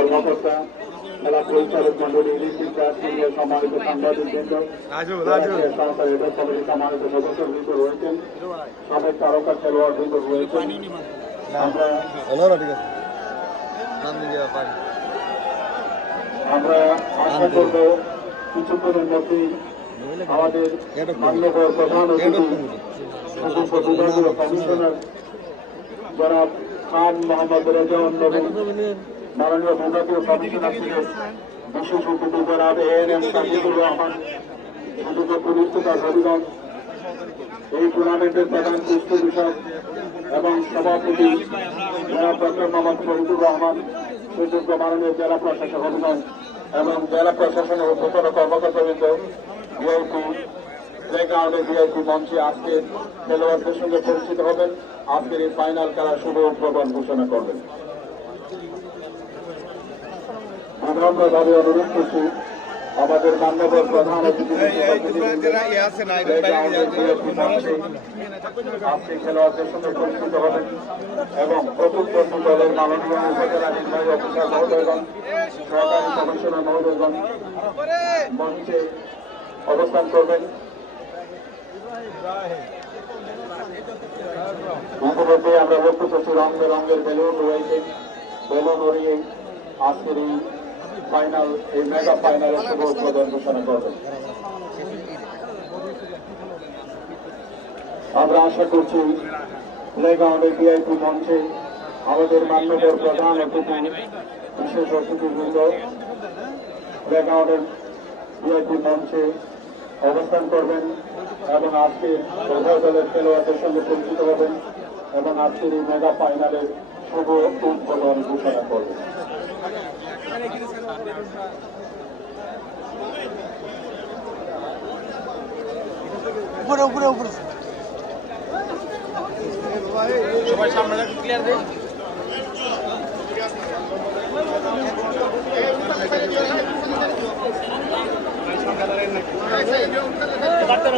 কর্মকর্তা, খেলা পরিচালক মন্ডলী, সম্মানিত সাংবাদিকবৃন্দ, সহকারী কমিটির সম্মানিত সদস্যবৃন্দ রয়েছেন, সাবেক তারকা খেলোয়াড়বৃন্দ রয়েছেন। আমরা আশা করব কিছুক্ষণের মধ্যেই আমাদের মান্যবর প্রধান অতিথি বিভাগীয় কমিশনার জনাব খান মোহাম্মদ রেজাউল নবী, মাননীয় বিভাগীয় কমিশনার ছিলেন বিশেষ অতিথি জনাব ANM সাজিদুর রহমান, সুযোগ্য পুলিশ সুপার হবিগঞ্জ, এই টুর্নামেন্টের প্রধান কুস্তি বিষয় এবং সভাপতি জনাব ডক্টর মোহাম্মদ শহীদুর রহমান, সুযোগ্য মাননীয় জেলা প্রশাসক হবিগঞ্জ এবং জেলা প্রশাসনের ঊর্ধ্বতন কর্মকর্তাবৃন্দ, ভিআইপি প্লেগ্রাউন্ডে ভিআইপি মঞ্চে আজকের খেলোয়াড়দের সঙ্গে পরিচিত হবেন, আজকের এই ফাইনাল খেলার শুভ উদ্বোধন ঘোষণা করবেন। বিনম্রভাবে অনুরোধ করছি আমাদের মান্যবর প্রধান অতিথি আজকে খেলোয়াড়দের সঙ্গে পরিচিত হবেন এবং প্রতিদ্বন্দ্বী দলের মাননীয় উপজেলা নির্বাহী অফিসার মহোদয়গণ, সহকারী কমিশনার মহোদয়গণ মঞ্চে অবস্থান করবেন। ইতিমধ্যে আমরা লক্ষ্য করছি রং বেরঙের বেলুন রয়েছে, বেলুন উড়িয়ে আজকের এই ফাইনাল, এই মেগা ফাইনালের শুভ উদ্বোধন ঘোষণা করবেন। আমরা আশা করছি প্লেগ্রাউন্ডের ভিআইপি মঞ্চে আমাদের মান্যবর প্রধান অতিথি, বিশেষ অতিথিবৃন্দ প্লেগ্রাউন্ডের ভিআইপি মঞ্চে অবস্থান করবেন এবং আজকের উভয় দলের খেলোয়াড়দের সঙ্গে পরিচিত হবেন এবং আজকের এই মেগা ফাইনালের শুভ উদ্বোধন ঘোষণা করবেন। উপরে উপরে উপরে সবাই সামনে ক্লিয়ার দেয়। একটা